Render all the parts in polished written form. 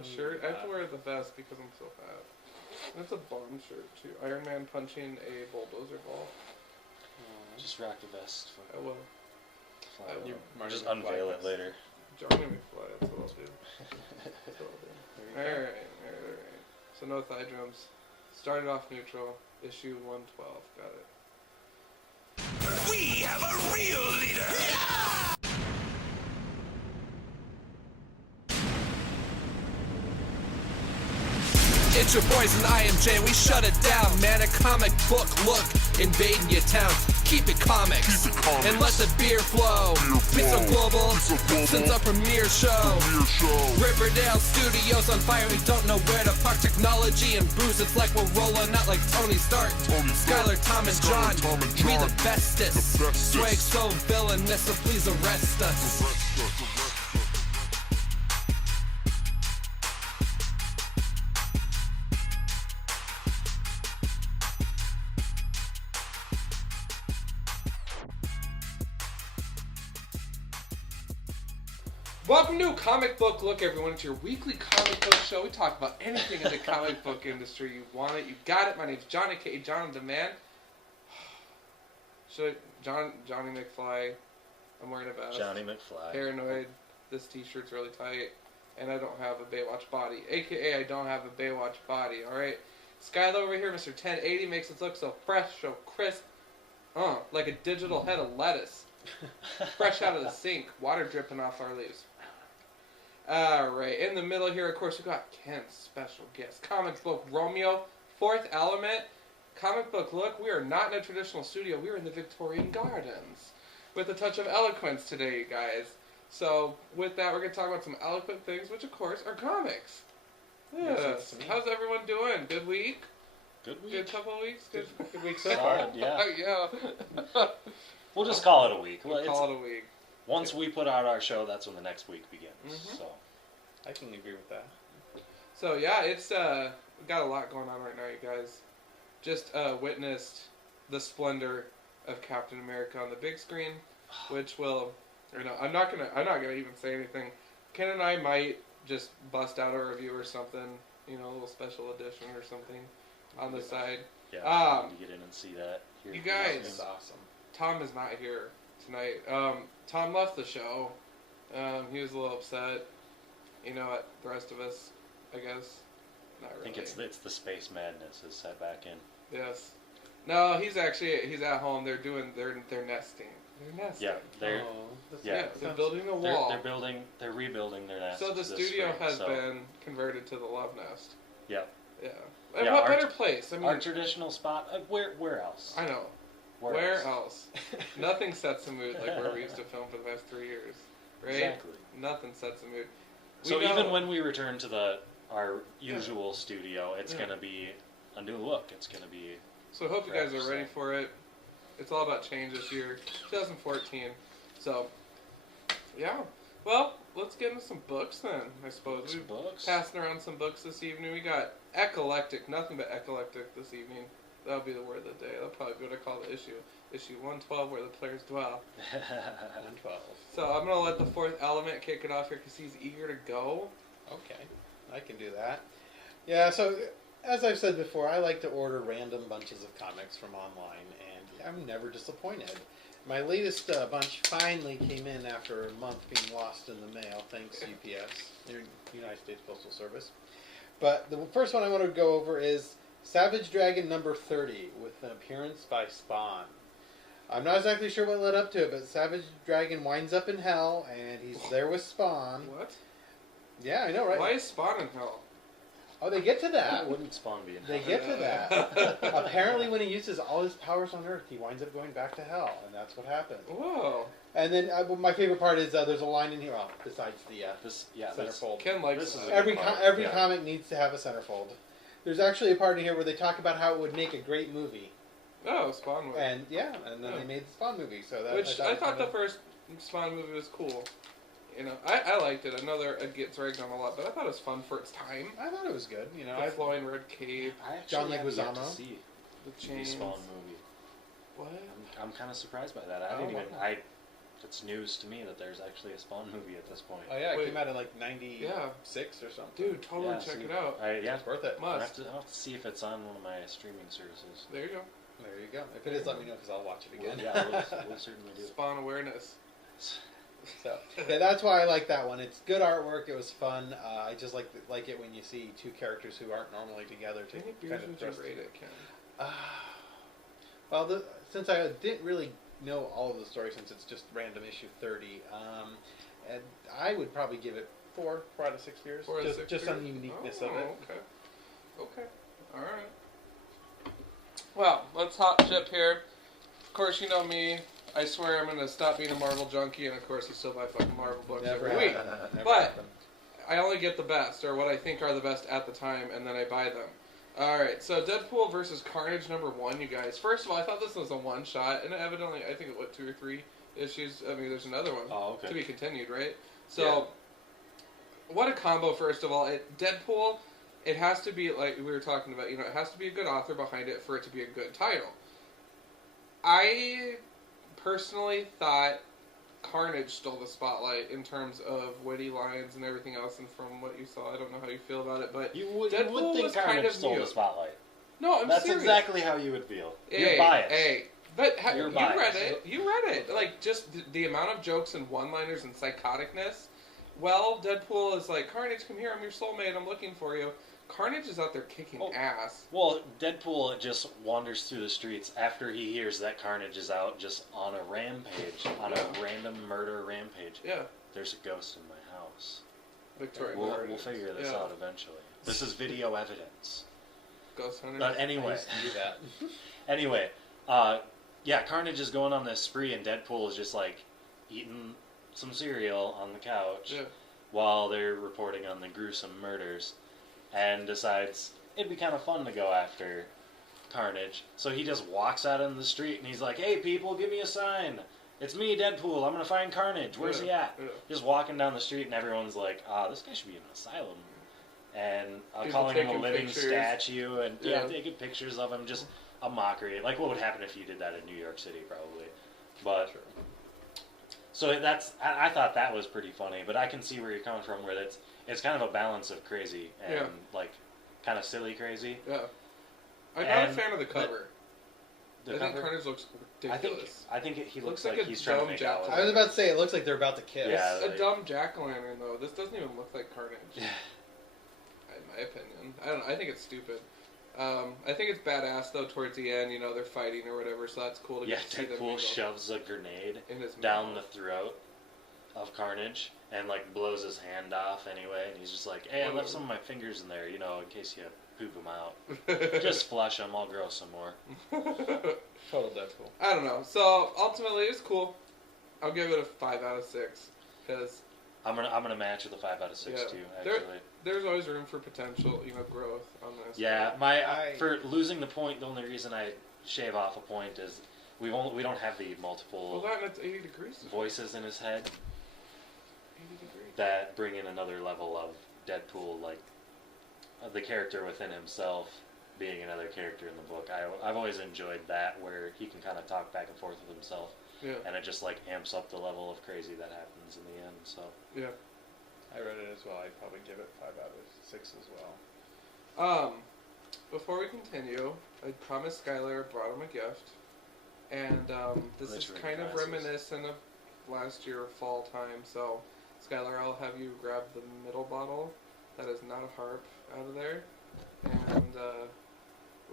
The shirt, I have to wear the vest because I'm so fat. And it's a Bond shirt too. Iron Man punching a bulldozer ball. Just rock the vest. I will. Just unveil it later. Johnny McFly, that's what I'll do. Alright. So no thigh drums. Started off neutral. Issue 112. Got it. We have a real leader! It's your boys and I am Jay, we shut it down, man. A comic book look, invading your town. Keep it comics, and let the beer flow. Be so global, since our premiere show. Riverdale Studios on fire, we don't know where to park. Technology and Bruce, it's like we're rolling out like Tony Stark. Skyler, Tom, and Jon, we the bestest. Swag so villainous, so please arrest us. Welcome to Comic Book Look, everyone. It's your weekly comic book show. We talk about anything in the comic book industry. You want it, you got it. My name's Jon, aka Jon and the Man. Johnny McFly. I'm wearing a vest. Johnny McFly. Paranoid. This t-shirt's really tight. And I don't have a Baywatch body. AKA I don't have a Baywatch body, alright? Skyler over here, Mr. 1080, makes it look so fresh, so crisp. Like a digital head of lettuce. Fresh out of the sink. Water dripping off our leaves. Alright, in the middle here, of course, we got Ken's special guest. Comic Book Romeo, Fourth Element. Comic Book Look, we are not in a traditional studio. We are in the Victorian Gardens. With a touch of eloquence today, you guys. So, with that, we're going to talk about some eloquent things, which, of course, are comics. Yes. How's everyone doing? Good week? Good week. Good couple of weeks? Good week so far? Yeah. Yeah. We'll just call it a week. We'll call it a week. Once we put out our show, that's when the next week begins. Mm-hmm. So I can agree with that. So yeah, it's we got a lot going on right now, you guys. Just witnessed the splendor of Captain America on the big screen, which will, I'm not gonna even say anything. Ken and I might just bust out a review or something, a little special edition or something on the side. yeah, I need to get in and see that. Here. You guys, That's awesome. Tom is not here tonight. Tom left the show. He was a little upset. At the rest of us, I guess. Not really. I think it's the space madness is set back in. Yes. No, he's at home. They're nesting. They're nesting. Yeah, they're they're building a wall. They're rebuilding their nest. So the studio has been converted to the love nest. Yeah. Yeah. And what better place? I mean, our traditional spot. Where else? I know. Where else? Nothing sets the mood like where we used to film for the past 3 years, right? Exactly. Nothing sets the mood. Even when we return to our usual studio, it's gonna be a new look. It's gonna be. So I hope you guys are ready for it. It's all about change this year, 2014. So, yeah. Well, let's get into some books then, I suppose. We're passing around some books this evening. We got eclectic, nothing but eclectic this evening. That'll be the word of the day. That'll probably be what I call the issue. Issue 112, where the players dwell. 112. So I'm going to let the Fourth Element kick it off here because he's eager to go. Okay, I can do that. Yeah, so as I've said before, I like to order random bunches of comics from online, and I'm never disappointed. My latest bunch finally came in after a month being lost in the mail, thanks UPS, United States Postal Service. But the first one I want to go over is Savage Dragon number 30, with an appearance by Spawn. I'm not exactly sure what led up to it, but Savage Dragon winds up in hell, and he's there with Spawn. What? Yeah, I know, right? Why is Spawn in hell? Oh, they get to that. Why wouldn't Spawn be in hell? They get to that. Apparently, when he uses all his powers on Earth, he winds up going back to hell, and that's what happens. Whoa. And then my favorite part is there's a line in here, besides the centerfold. Ken likes this. Every comic needs to have a centerfold. There's actually a part in here where they talk about how it would make a great movie. Oh, Spawn movie. And then they made the Spawn movie. So that I thought the first Spawn movie was cool. I liked it. I know it gets ragged on a lot, but I thought it was fun for its time. I thought it was good. The flowing red cape. I actually John have yet to Leguizamo. see The chains. the Spawn movie. What? I'm kind of surprised by that. it's news to me that there's actually a Spawn movie at this point. Oh yeah, it Wait. came out in like '96 or something. Dude, totally Yeah, check see, it out. Yeah, It's worth it. I'll Must. have to see if it's on one of my streaming services. There you go. There you go. If it is, let me know because I'll watch it again. We'll certainly do. Spawn awareness. So yeah, that's why I like that one. It's good artwork. It was fun. I just like it when you see two characters who aren't normally together to How many beers kind of would you thrust. rate it, Ken? Well, since I didn't really know all of the story, since it's just random issue 30, and I would probably give it 4 out of 6 beers. 4 out of 6 just on the beers? uniqueness Oh, of it. Okay. All right. Well, let's hop ship here. Of course, you know me. I swear I'm gonna stop being a Marvel junkie, and of course, I still buy fucking Marvel books Never every week. happened. Never But- happened. I only get the best, or what I think are the best at the time, and then I buy them. Alright, so Deadpool versus Carnage #1, you guys. First of all, I thought this was a one-shot, and evidently, I think, 2 or 3 issues? I mean, there's another one Oh, okay. to be continued, right? So, what a combo, first of all. Deadpool, it has to be, like we were talking about, it has to be a good author behind it for it to be a good title. I personally thought Carnage stole the spotlight in terms of witty lines and everything else, and from what you saw, I don't know how you feel about it, but You would Deadpool think was Carnage kind of stole new. the spotlight. No, I'm That's serious. exactly how you would feel. Hey, You're biased. Hey, but You're you biased. read it. You read it. Like, just the amount of jokes and one-liners and psychoticness. Well, Deadpool is like, Carnage, come here. I'm your soulmate. I'm looking for you. Carnage is out there kicking ass. Well, Deadpool just wanders through the streets after he hears that Carnage is out just on a rampage, on a random murder rampage. Yeah. There's a ghost in my house. Victoria. We'll figure this out eventually. This is video evidence. Ghost Hunter. But I anyway, used to do that. anyway, yeah, Carnage is going on this spree, and Deadpool is just like eating some cereal on the couch while they're reporting on the gruesome murders, and decides it'd be kind of fun to go after Carnage. So he just walks out in the street and he's like, "Hey, people, give me a sign. It's me, Deadpool. I'm gonna find Carnage. Where's he at?" Yeah. Just walking down the street, and everyone's like, this guy should be in an asylum. And People calling him a taking living pictures. statue, and Yeah. taking pictures of him, just a mockery. Like what would happen if you did that in New York City, probably. But so I thought that was pretty funny, but I can see where you're coming from, where it's kind of a balance of crazy and like kind of silly crazy. Yeah. I'm not a fan of the cover. The I think cover? Carnage looks ridiculous. I think he looks like like a he's trying to dumb make out with jack- I was about to say, it looks like they're about to kiss. Yeah. It's a like- dumb jack-o'-lantern, though. This doesn't even look like Carnage. In my opinion. I don't know. I think it's stupid. I think it's badass, though, towards the end. They're fighting or whatever, so that's cool to Yeah, get to see them Deadpool mingle shoves a grenade in his down the mouth. throat of Carnage and like blows his hand off anyway, and he's just like, "Hey, I left some of my fingers in there, in case you poop them out. Just flush them. I'll grow some more." Total Deadpool. I don't know. So ultimately, it's cool. I'll give it a 5 out of 6 because I'm gonna match with a 5 out of 6 Yeah. too. There- Actually, there's always room for potential, growth on this. yeah. I- For losing the point, the only reason I shave off a point is we don't have the multiple Well, that it's 80 degrees. voices in his head 80 degrees. that bring in another level of Deadpool, like the character within himself being another character in the book. I've always enjoyed that, where he can kind of talk back and forth with himself, Yeah. and it just like amps up the level of crazy that happens in the end. So Yeah. I read it as well. I'd probably give it 5 out of 6 as well. Before we continue, I promised Skyler I brought him a gift, and this is Glittering kind of glasses. reminiscent of last year fall time. So, Skyler, I'll have you grab the middle bottle. That is not a harp out of there, and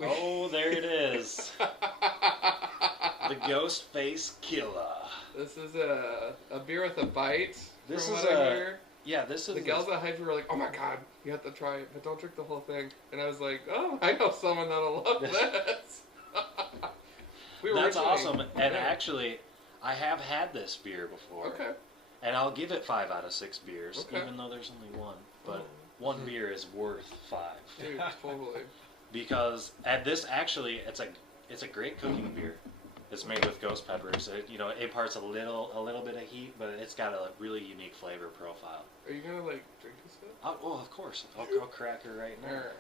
oh, there it is, the Ghost Face Killer. This is a beer with a bite. This from is what I a- hear. Yeah, this is The gals at Hyper were like, "Oh my god, you have to try it, but don't drink the whole thing." And I was like, "Oh, I know someone that'll love this." We were That's originally- awesome. And Yeah. actually, I have had this beer before. Okay. And I'll give it 5 out of 6 beers, Okay. even though there's only one. But one beer is worth 5. Dude, totally. Because at this, actually, it's a great cooking beer. It's made with ghost peppers. It imparts a little bit of heat, but it's got a really unique flavor profile. Are you gonna drink this stuff? Oh, of course. I'll crack her right now. Alright.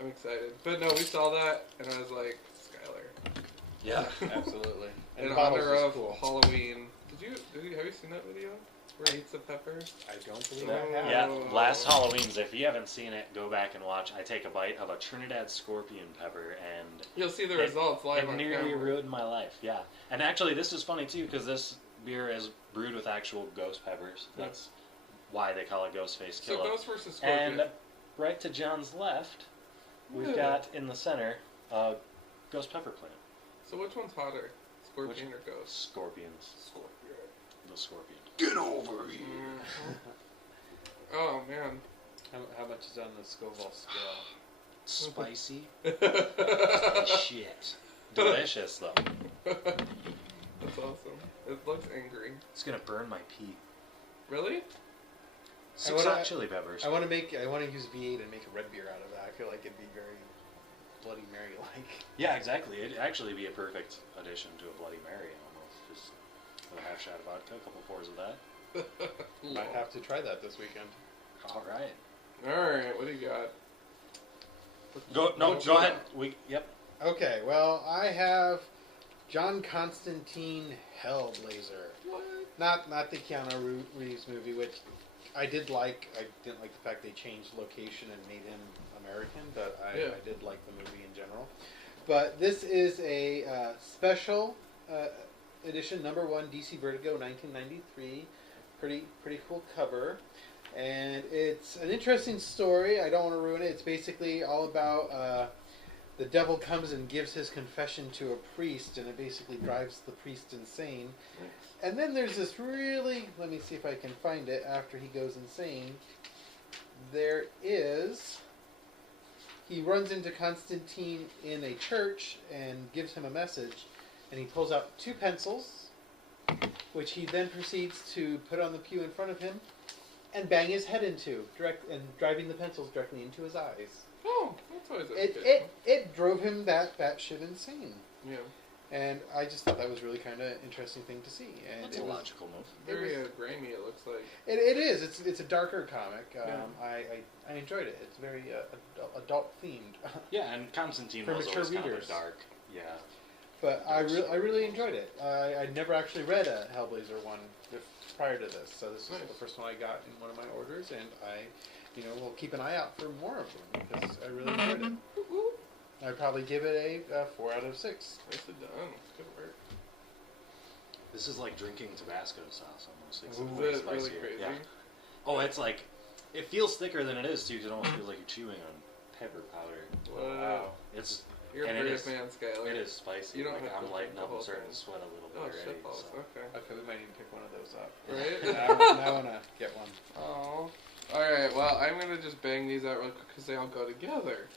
I'm excited. But no, we saw that, and I was like, Skyler. Yeah. Absolutely. And In the bottles honor is of cool. Halloween, Have you seen that video where he eats the pepper? I don't believe I have. Yeah, last Halloween's. If you haven't seen it, go back and watch. I take a bite of a Trinidad scorpion pepper, and you'll see the results live on nearly camera. ruined my life. Yeah, and actually, this is funny too because this beer is brewed with actual ghost peppers. That's why they call it Ghostface Killer. So ghost versus scorpion. And right to John's left, we've got in the center a ghost pepper plant. So which one's hotter, scorpion or ghost? Scorpions. Scorpion. The scorpion. Get over here. Oh man. How much is on the Scoville scale? Spicy. Shit. Delicious though. That's awesome. It looks angry. It's gonna burn my pee. Really? 6 hot chili peppers. I want to use V8 and make a red beer out of that. I feel like it'd be very Bloody Mary like. Yeah, exactly. It'd actually be a perfect addition to a Bloody Mary almost. Just a half shot of vodka, a couple pours of that. Might have to try that this weekend. All right. All right. What do you got? Go ahead. Yep. Okay. Well, I have John Constantine Hellblazer. What? Not the Keanu Reeves movie, which I did like. I didn't like the fact they changed location and made him American, but I did like the movie in general. But this is a special edition, #1 DC Vertigo, 1993. Pretty cool cover, and it's an interesting story. I don't want to ruin it. It's basically all about the devil comes and gives his confession to a priest, and it basically drives the priest insane. And then there's this really, let me see if I can find it after he goes insane. He runs into Constantine in a church and gives him a message, and he pulls out 2 pencils, which he then proceeds to put on the pew in front of him and bang his head into, driving the pencils directly into his eyes. Oh, that's always It drove him batshit insane. Yeah. And I just thought that was really kind of interesting thing to see. And That's a logical move. Very grainy, it looks like. It is. It's a darker comic. I enjoyed it. It's very adult themed. Yeah, and Constantine For was mature always kind readers. of dark. Yeah. But I really enjoyed it. I'd never actually read a Hellblazer one prior to this, so this was the first one I got in one of my orders, and I will keep an eye out for more of them because I really enjoyed it. I'd probably give it a 4 out of 6. Nicely done. Good work. This is like drinking Tabasco sauce almost. It's Is it really crazy? Yeah. Oh, it's like, it feels thicker than it is too, because it almost feels like you're chewing on pepper powder. Wow. You're a brave man, Skyler. It is spicy. You don't like, have to I'm lighting the up whole and starting thing. to sweat a little bit Oh, already. shitballs. So. Okay. Okay, we might even pick one of those up. Right? now I want to get one. Oh. Alright, well, I'm going to just bang these out real quick because they all go together.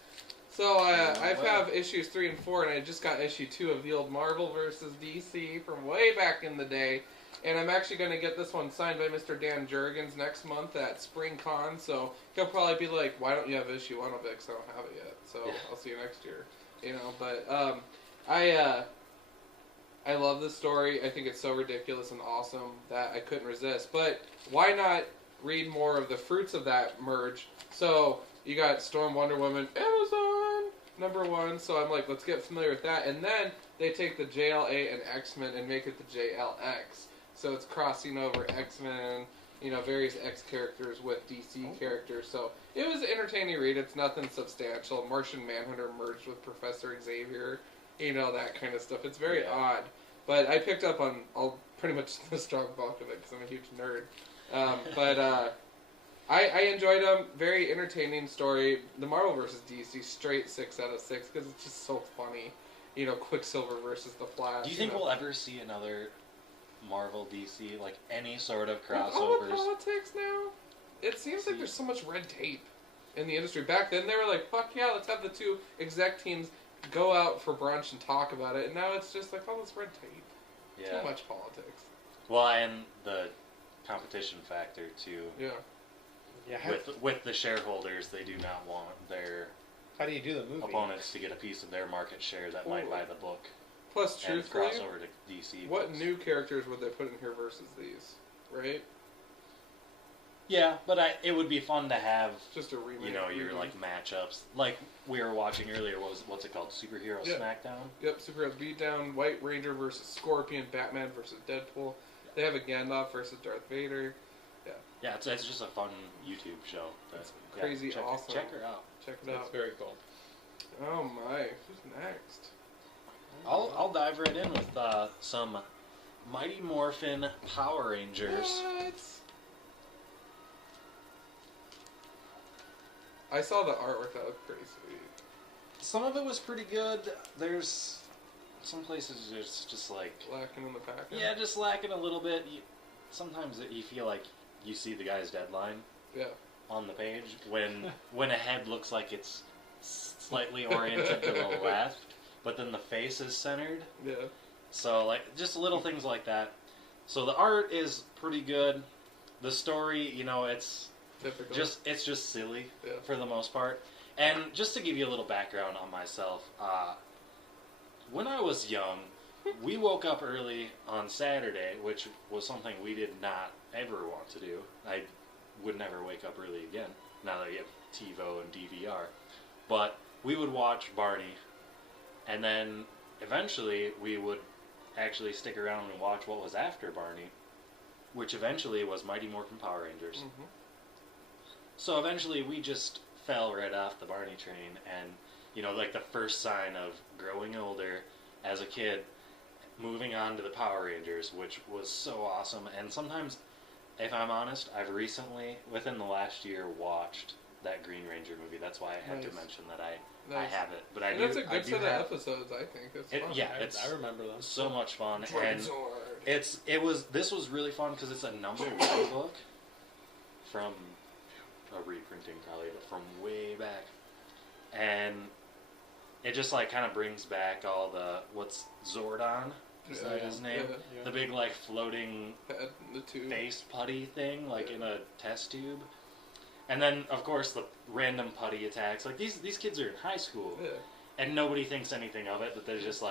So, I have issues 3 and 4, and I just got issue 2 of the old Marvel vs. DC from way back in the day. And I'm actually going to get this one signed by Mr. Dan Jurgens next month at Spring Con, so he'll probably be like, why don't you have issue 1 of it, because I don't have it yet. So, I'll see you next year. But I love this story. I think it's so ridiculous and awesome that I couldn't resist. But why not read more of the fruits of that merge? So you got Storm, Wonder Woman, Amazon #1. So I'm like, let's get familiar with that. And then they take the JLA and X-Men and make it the JLX. So it's crossing over X-Men, various X characters with DC characters. So it was an entertaining read. It's nothing substantial. Martian Manhunter merged with Professor Xavier. That kind of stuff. It's very odd. But I picked up on pretty much the strong bulk of it because I'm a huge nerd. I enjoyed them. Very entertaining story. The Marvel vs. DC, straight 6 out of 6 because it's just so funny. Quicksilver versus the Flash. Do you think we'll ever see another Marvel DC, like any sort of With all the crossovers? politics now, it seems like there's so much red tape in the industry. Back then they were like, fuck yeah, let's have the 2 exec teams go out for brunch and talk about it. And now it's just like all this red tape. Yeah. Too much politics. Well, and the competition factor too. Yeah. Yeah. With the shareholders, they do not want their How do you do the movie? opponents to get a piece of their market share that might buy the book Plus, and truthfully, cross over to DC. what books. new characters would they put in here versus these? Right? Yeah, but it would be fun to have, Just a remake. your like matchups, like we were watching earlier. What's it called? Superhero Yeah. Smackdown. Yep, Superheroes Beatdown, White Ranger versus Scorpion, Batman versus Deadpool. They have a Gandalf versus Darth Vader. Yeah. Yeah, it's just a fun YouTube show. It's crazy awesome. Check her out. Check it out. That's very cool. Oh my, who's next? I'll dive right in with some Mighty Morphin Power Rangers. What? I saw the artwork. That looked pretty sweet. Some of it was pretty good. There's some places it's just like Lacking in the package. yeah, just lacking a little bit. Sometimes you feel like you see the guy's deadline Yeah. on the page when a head looks like it's slightly oriented to the left, but then the face is centered. Yeah. So like just little things like that. So the art is pretty good. The story, it's Typical. it's just silly Yeah. for the most part. And just to give you a little background on myself, when I was young, we woke up early on Saturday, which was something we did not ever want to do. I would never wake up early again, now that you have TiVo and DVR. But we would watch Barney, and then eventually we would actually stick around and watch what was after Barney, which eventually was Mighty Morphin Power Rangers. Mm-hmm. So eventually we just fell right off the Barney train, and like the first sign of growing older as a kid, moving on to the Power Rangers, which was so awesome. And sometimes, if I'm honest, I've recently, within the last year, watched that Green Ranger movie. That's why I had to mention that I have it. But That's a good set of episodes, I think. It's fun. Yeah, I remember them. So much fun. Dragon And Zord. this was really fun because it's a number one book from a reprinting probably, but from way back. And it just kind of brings back all what's Zordon? Is that his name? Yeah. The big floating Head in the tube. face putty thing, in a test tube. And then of course the random putty attacks. These kids are in high school. Yeah. And nobody thinks anything of it, but they're just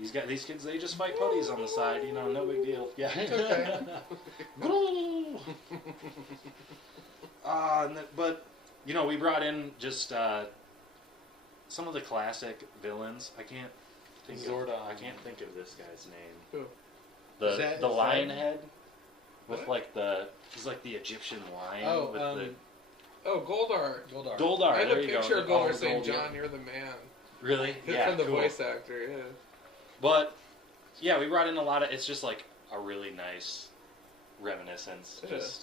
these kids, they just fight putties on the side, no big deal. Yeah. Okay. But we brought in just some of the classic villains. I can't think of this guy's name. Who? The lion head with he's like the Egyptian lion with the Goldar. Goldar. I have there a you go. picture of Goldar Oh, saying, Gold, yeah. "John, you're the man." Really? Yeah. From the cool. voice actor. Yeah. But yeah, we brought in a lot of. It's just a really nice reminiscence. Yeah. Just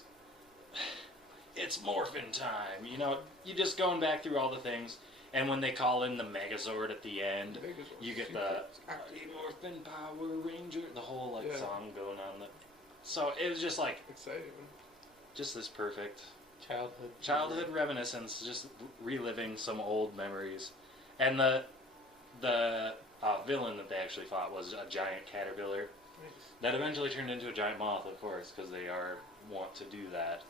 it's morphin time. You just going back through all the things, and when they call in the Megazord at the end, you get the Morphin Power Ranger, the whole song going on. So it was just exciting. just this perfect Childhood reminiscence, just reliving some old memories. And the villain that they actually fought was a giant caterpillar that eventually turned into a giant moth, of course, because they want to do that.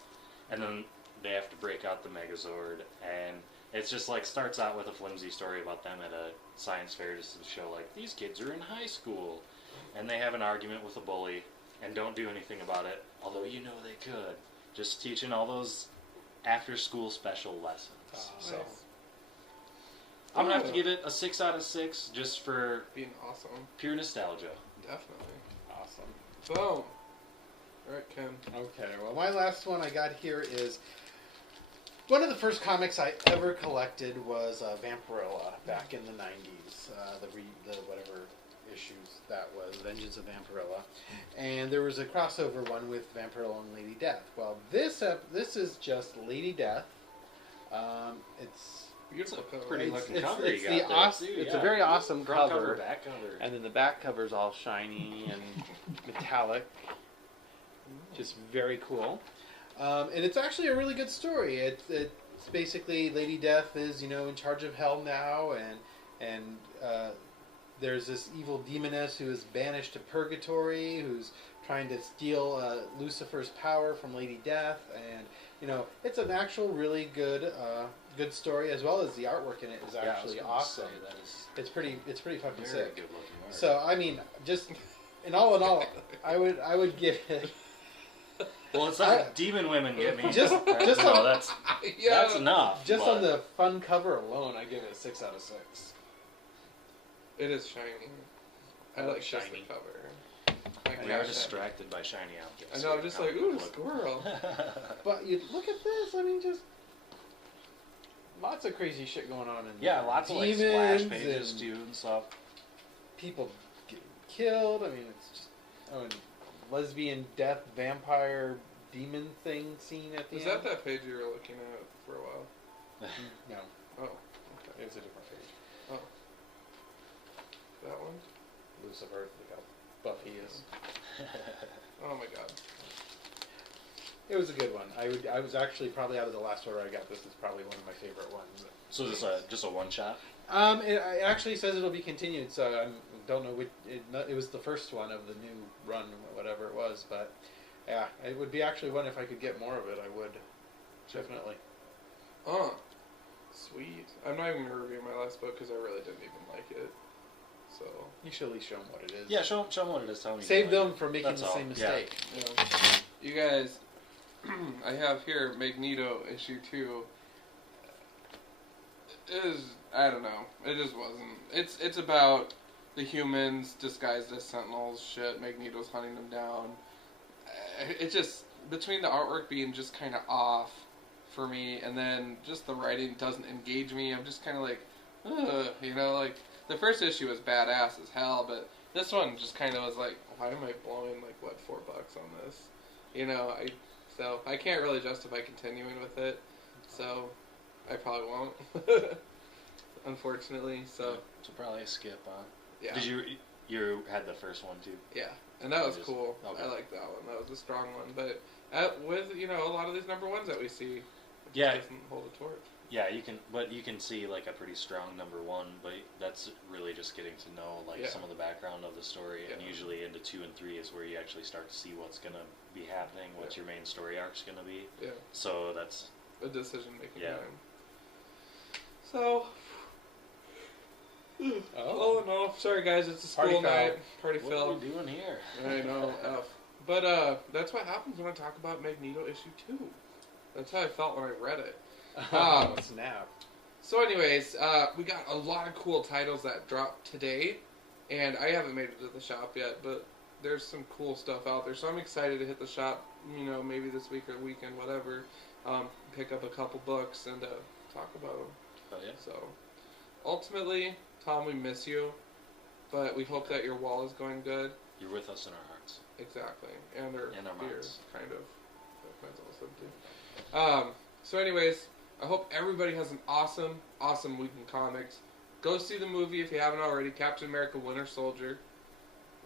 And then they have to break out the Megazord, and it's just starts out with a flimsy story about them at a science fair, just to show these kids are in high school, and they have an argument with a bully and don't do anything about it, although they could. Just teaching all those after-school special lessons. So Nice. I'm gonna have to give it a 6 out of 6 just for Being awesome. pure nostalgia. Definitely. Awesome. Boom. Alright, Ken. Okay, well, my last one I got here is one of the first comics I ever collected was Vampirella back in the 90s. The whatever issues that was, Vengeance of Vampirella, and there was a crossover one with Vampirella and Lady Death. Well, this is just Lady Death. It's Beautiful cover. pretty Right? looking it's, cover it's you the got there, awesome, too, it's yeah. a very awesome Front cover, cover, back cover. and then the back cover's all shiny and metallic. Just very cool. And it's actually a really good story. It's basically Lady Death is in charge of hell now, and there's this evil demoness who is banished to purgatory, who's trying to steal Lucifer's power from Lady Death, and it's an actual really good story, as well as the artwork in it is actually awesome. It's pretty fucking Very sick. good looking art. So I mean, just in all, I would give it. Well, it's demon women get me. Just no, on- that's Yeah. that's enough. Just but on the fun cover alone, I give it a 6 out of 6. It is shiny. I like just the shiny. cover. Like, We are distracted by shiny objects. I know, I'm just like, ooh, squirrel. But you look at this, I mean, just lots of crazy shit going on in Yeah, there. lots of like Demons splash pages and too and stuff. people getting killed. I mean, it's just and lesbian death vampire demon thing scene at the Was end. that page you were looking at for a while? No, Oh, okay. it was a different page. Oh. That one? Lucifer, look how Buffy is. Oh my god. It was a good one. I was actually probably out of the last order I got. This is probably one of my favorite ones. So this just a one shot. It actually says it'll be continued, so I don't know which. It was the first one of the new run, whatever it was. But yeah, it would be actually one if I could get more of it. I would definitely. Oh, sweet. I'm not even gonna review my last book because I really didn't even like it. So You should at least show them what it is. Yeah, show them what it is. Tell me. Save them from making That's the same all. mistake. yeah. You guys, I have here Magneto issue 2. It is, I don't know. It just wasn't. It's about the humans disguised as Sentinels. Shit, Magneto's hunting them down. It just, between the artwork being just kind of off for me, and then just the writing doesn't engage me. I'm just kind of like, ugh, you know, like the first issue was badass as hell, but this one just kind of was like, why am I blowing like what $4 on this? You know, so I can't really justify continuing with it. So I probably won't, unfortunately. So probably a skip, huh? yeah, Did you had the first one too? yeah, and that was Just- cool. okay. I like that one. That was a strong one. But with a lot of these number ones that we see, it Yeah. doesn't hold a torch. Yeah, you can see like a pretty strong number one, but that's really just getting to know like Yeah. some of the background of the story, and Yeah. usually into 2 and 3 is where you actually start to see what's gonna be happening, what your main story arc's gonna be. Yeah, So that's a decision making Yeah. time. So. Oh. Oh no! Sorry guys, it's a school Party foul. night. Party what are foul. we doing here? I know, F. But that's what happens when I talk about Magneto issue 2. That's how I felt when I read it. Oh, snap. So anyways, we got a lot of cool titles that dropped today, and I haven't made it to the shop yet, but there's some cool stuff out there, so I'm excited to hit the shop, maybe this week or weekend, whatever, pick up a couple books and talk about them. Oh yeah. So, ultimately, Tom, we miss you, but we hope that your wall is going good. You're with us in our hearts. Exactly, and their And our beers, minds. kind of. Mine's also empty. So anyways, I hope everybody has an awesome week in comics. Go see the movie if you haven't already, Captain America Winter Soldier.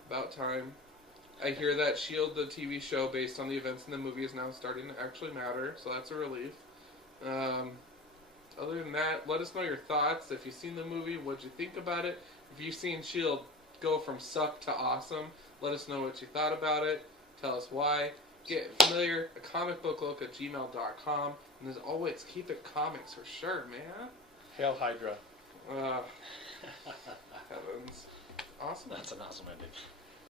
About time. I hear that S.H.I.E.L.D., the TV show based on the events in the movie, is now starting to actually matter, so that's a relief. Other than that, let us know your thoughts. If you've seen the movie, what'd you think about it? If you've seen S.H.I.E.L.D. go from suck to awesome, let us know what you thought about it. Tell us why. Get familiar, acomicbooklook@gmail.com. And as always, keep it comics for sure, man. Hail Hydra. Heavens. Awesome. That's an awesome ending.